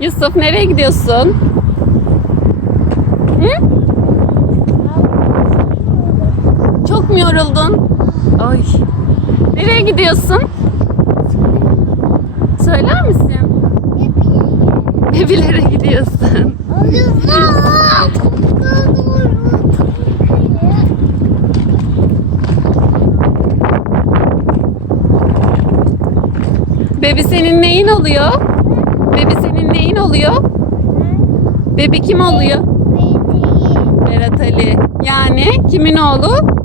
Yusuf nereye gidiyorsun? Hı? Çok mu yoruldun? Ay. Nereye gidiyorsun? Söyler misin? Evilere gidiyorsun. Bebi senin neyin oluyor? Bebi senin neyin oluyor? Bebi kim oluyor? Berat Ali. Yani kimin oğlu?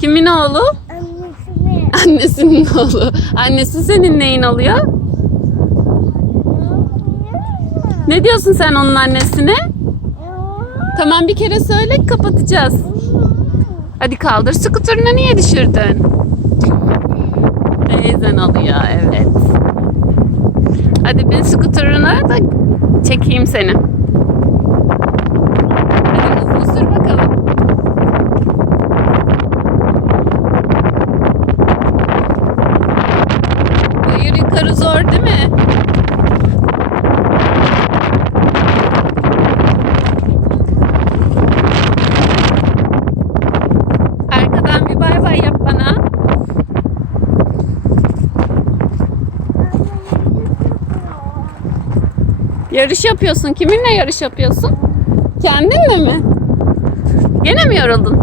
Kimin oğlu? Annesinin oğlu. Annesi senin neyin oluyor? Ne diyorsun sen onun annesine? Tamam bir kere söyle kapatacağız. Hadi kaldır skuterını niye düşürdün? Teyzen alıyor evet. Hadi bin skuterına da çekeyim seni. Hadi hızlı sür bakalım. Bayır yukarı zor değil mi? Arkadan bir bay bay yap bana. Yarış yapıyorsun. Kiminle yarış yapıyorsun? Kendinle mi? Gene mi yoruldun?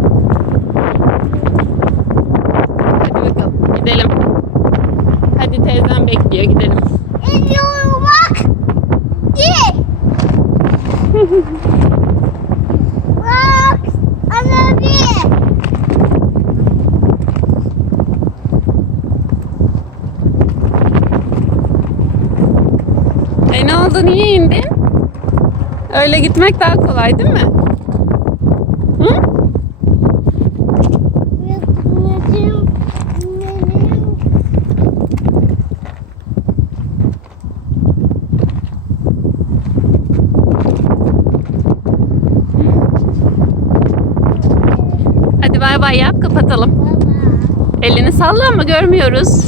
E ne oldu niye indin? Öyle gitmek daha kolay değil mi? Hı? Hadi bay bay yap kapatalım. Baba. Elini salla ama görmüyoruz.